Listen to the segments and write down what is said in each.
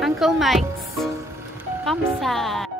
Uncle Mike's campsite.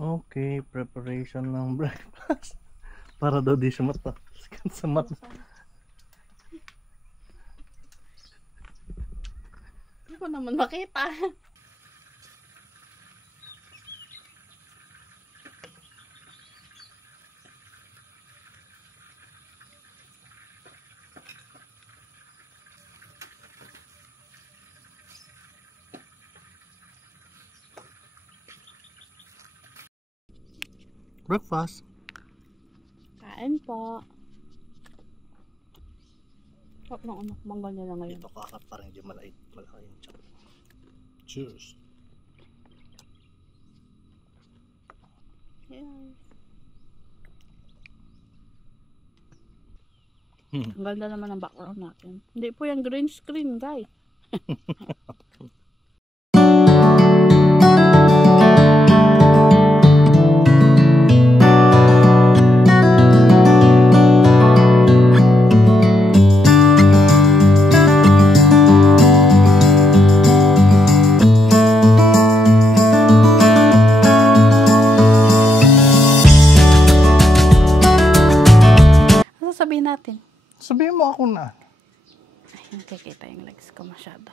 Okay, preparation ng breakfast. Para daw di siya matakaskan sa mata. Hindi ko naman makita. Breakfast. Kain po. Huwag na anak, manggal na lang ngayon. Ito kakat parang hindi malaki yung chop. Cheers. Yes. Ang ganda naman ang background natin. Hindi po yung green screen, guys. Sabihin natin. Sabihin mo ako na. Ay, nakikita yung legs ko masyado.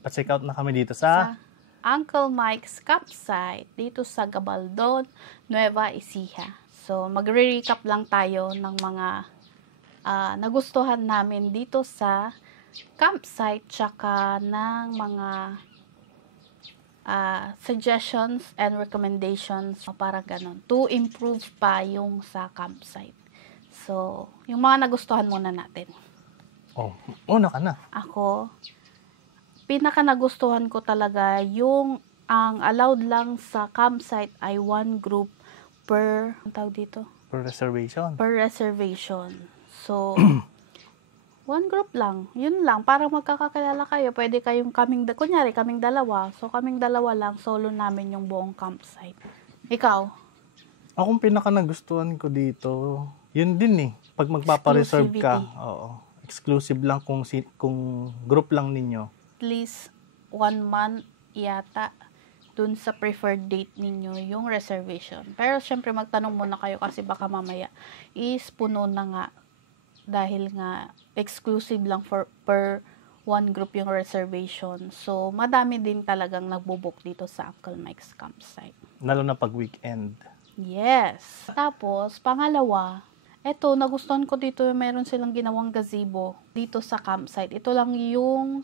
Pa-check out na kami dito sa Uncle Mike's campsite dito sa Gabaldon, Nueva Ecija. So, magre-recap lang tayo ng mga nagustuhan namin dito sa campsite tsaka ng mga suggestions and recommendations para ganun. To improve pa yung sa campsite. So, yung mga nagustuhan muna natin. Oh, una ka na. Ako, pinaka nagustuhan ko talaga yung ang allowed lang sa campsite ay one group per, ang tawag dito? Per reservation. Per reservation. So, one group lang. Yun lang. Para magkakakilala kayo. Pwede kayong kunyari kaming dalawa. So, kaming dalawa lang. Solo namin yung buong campsite. Ikaw? Akong pinaka nagustuhan ko dito, yun din eh. Pag magpapareserve ka, oo. Exclusive lang kung group lang ninyo. At least 1 month yata dun sa preferred date ninyo yung reservation. Pero syempre magtanong muna kayo kasi baka mamaya is puno na nga dahil nga exclusive lang per one group yung reservation. So madami din talagang nagbo-book dito sa Uncle Mike's campsite. Lalo na pag weekend. Yes. Tapos pangalawa, eto, nagustuhan ko dito, meron silang ginawang gazebo dito sa campsite. Ito lang yung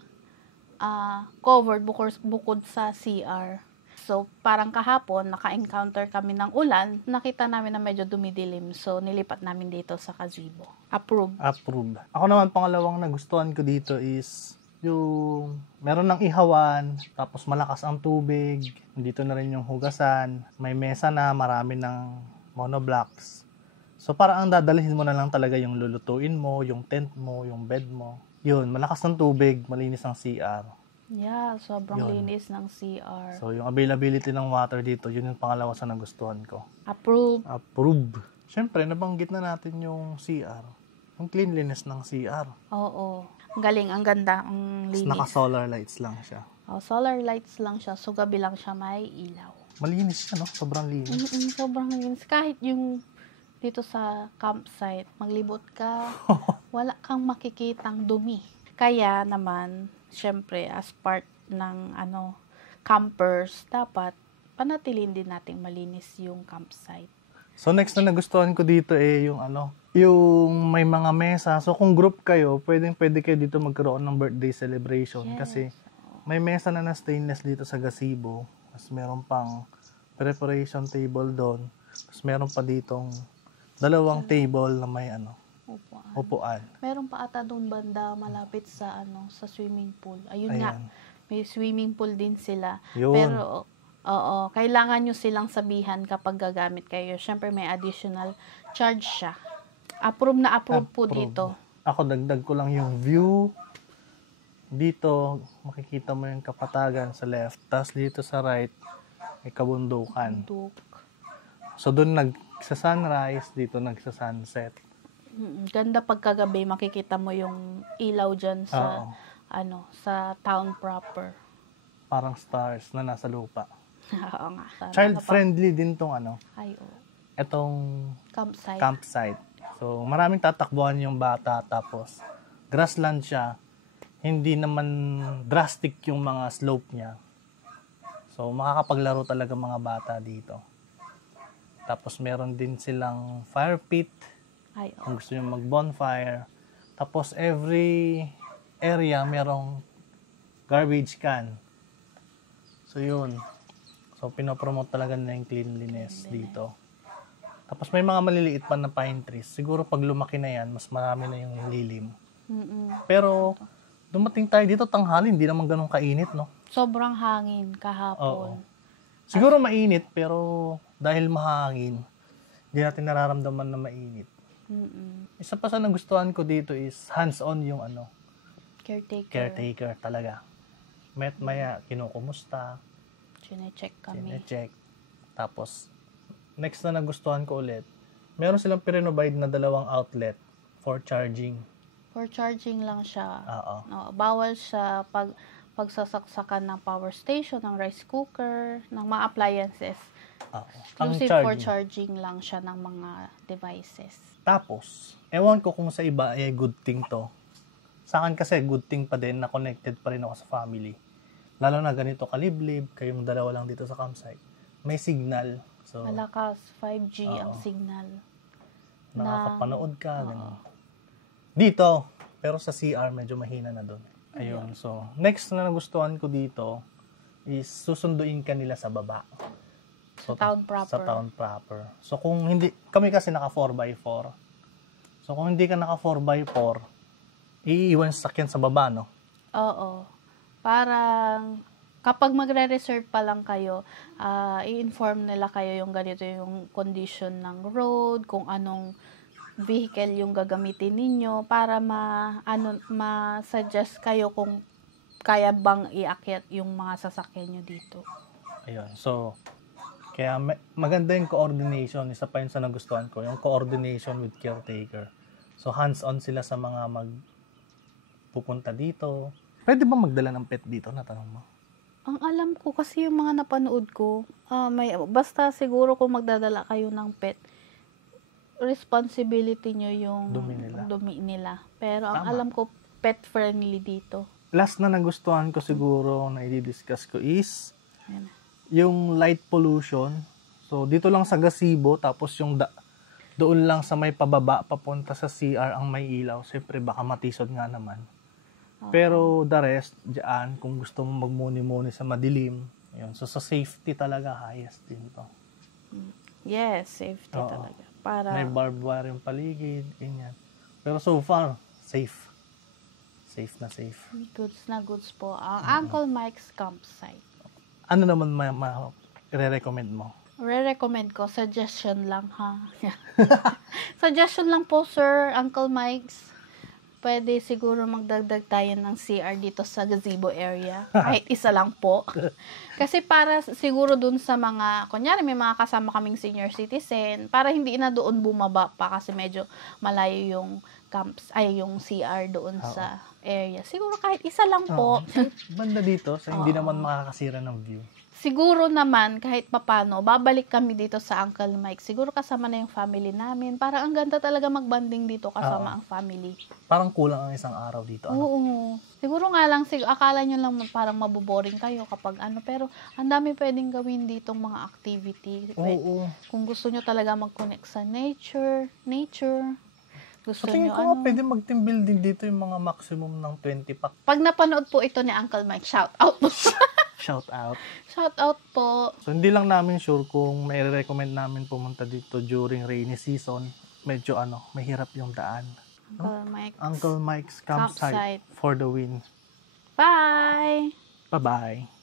covered bukod sa CR. So, parang kahapon, naka-encounter kami ng ulan. Nakita namin na medyo dumidilim. So, nilipat namin dito sa gazebo. Approve. Approve. Ako naman, pangalawang nagustuhan ko dito is yung meron ng ihawan, tapos malakas ang tubig, dito na rin yung hugasan, may mesa na, marami ng monoblocks. So parang ang dadalhin mo na lang talaga yung lulutuin mo, yung tent mo, yung bed mo. Yun, malakas ng tubig, malinis ang CR. Yeah, sobrang Yun. linis ng CR. So yung availability ng water dito, yun yung pangalawa sa nagustuhan ko. Approve. Approve. Siyempre, nabanggit na natin yung CR. Yung cleanliness ng CR. Oo. Ang galing, ang ganda, ang Tapos linis. naka-solar lights lang siya. Oh, solar lights lang siya, so gabi lang siya may ilaw. Malinis siya, no? Sobrang linis. Sobrang linis. Kahit yung dito sa campsite, maglibot ka, wala kang makikitang dumi. Kaya naman, syempre, as part ng campers, dapat panatilin din nating malinis yung campsite. So next na nagustuhan ko dito yung yung may mga mesa. So kung group kayo, pwede kayo dito magkaroon ng birthday celebration. Yes. Kasi may mesa na stainless dito sa gazebo. Tapos meron pang preparation table doon. Tapos meron pa ditong dalawang table na may upuan. Meron pa ata doon banda malapit sa sa swimming pool. Ayun nga. Ayan. May swimming pool din sila. Yun. Pero oo, kailangan nyo silang sabihan kapag gagamit kayo. Syempre may additional charge siya. Approve na approve po Approve. dito. Ako dagdag ko lang yung view. Dito makikita mo yung Kapatagan sa left. Tapos dito sa right may kabundukan. Duk. So doon nagsa-sunrise, dito nagsa-sunset. Ganda pagkagabi, makikita mo yung ilaw dyan sa, Oo. sa town proper. Parang stars na nasa lupa. Oo nga. Child-friendly din tong Ay, oo. etong Campsite. campsite. So maraming tatakbuhan yung bata, tapos grassland siya. Hindi naman drastic yung mga slope niya. So makakapaglaro talaga mga bata dito. Tapos meron din silang fire pit. Ay, oo. Kung gusto nyo mag-bonfire. Tapos every area merong garbage can. So yun. So pinopromote talaga na yung cleanliness dito. Tapos may mga maliliit pa na pine trees. Siguro pag lumaki na yan, mas marami na yung lilim. Pero dumating tayo dito tanghali, hindi naman ganun kainit, no? Sobrang hangin kahapon. Oo. Siguro mainit, pero dahil mahangin, hindi natin nararamdaman na mainit. Isa pa sa nagustuhan ko dito is hands-on yung caretaker talaga. Maya, kinukumusta, Chine-check kami. chine-check. Tapos, next na nagustuhan ko ulit, meron silang pirenovide na 2 outlet for charging. For charging lang siya. Oo. Bawal siya pagsasaksakan ng power station, ng rice cooker, ng mga appliances. Exclusive for charging lang siya ng mga devices. Tapos, ewan ko kung sa iba ay good thing to. Sa akin kasi good thing pa din na connected pa rin ako sa family. Lalo na ganito kaliblib, kayong dalawa lang dito sa campsite. May signal. So, Malakas, 5G ang signal. nakakapanood ka. Ganun. Dito, pero sa CR medyo mahina na doon. Ayun. So, next na nagustuhan ko dito is susunduin ka nila sa baba. So, Town proper. Sa town proper. So, kung hindi, kami kasi naka 4x4. So, kung hindi ka naka 4x4, iiwan sa sakyan sa baba, no? Oo. Parang kapag magre-reserve pa lang kayo, i-inform nila kayo yung ganito yung condition ng road, kung anong vehicle yung gagamitin ninyo para ma-suggest kayo kung kaya bang iakyat yung mga sasakyan nyo dito. Ayun. So, kaya maganda yung coordination. Isa pa yun sa nagustuhan ko, yung coordination with caretaker. So, hands-on sila sa mga pupunta dito. Pwede ba magdala ng pet dito? Natanong mo. Ang alam ko kasi yung mga napanood ko, basta siguro kung magdadala kayo ng pet, responsibility nyo yung dumi nila. Pero ang alam ko, pet friendly dito. Last na nagustuhan ko siguro na i-discuss ko is yung light pollution. So, dito lang sa gazebo, tapos yung doon lang sa may pababa, papunta sa CR ang may ilaw. Siyempre, baka matisod nga naman. Pero the rest, dyan, kung gusto mong magmuni-muni sa madilim, yun. So, sa safety talaga, highest din to. Yes, safety talaga. Para may barbed wire yung paligid, ganyan. Pero so far, safe. Safe na safe. goods na goods po. Ang Uncle Mike's campsite. Ano naman i-recommend mo? Re-recommend ko, suggestion lang ha. Suggestion lang po, Sir, Uncle Mike's. Pwede siguro magdagdag tayo ng CR dito sa gazebo area. Kahit isa lang po. Kasi para siguro dun sa mga, kunyari may mga kasama kaming senior citizen, para hindi na doon bumaba pa kasi medyo malayo yung yung CR doon sa area. Siguro kahit isa lang po. Banda dito, so hindi naman makakasira ng view. Siguro naman, kahit papano, babalik kami dito sa Uncle Mike. Siguro kasama na yung family namin. Parang ang ganda talaga magbanding dito kasama ang family. Parang kulang ang isang araw dito. Oo. Siguro nga lang, akala nyo lang parang maboboring kayo kapag pero ang dami pwedeng gawin ditong mga activity. Oo. Kung gusto nyo talaga mag-connect sa nature. Gusto Sa tingin nyo ko nga pwede mag-team building dito yung mga maximum ng 20 pack. Pag napanood po ito ni Uncle Mike, shout out po. Shout out. Shout out po. So, hindi lang namin sure kung may recommend namin pumunta dito during rainy season. Medyo mahirap yung daan. Uncle Mike's campsite for the win. Bye! Bye-bye.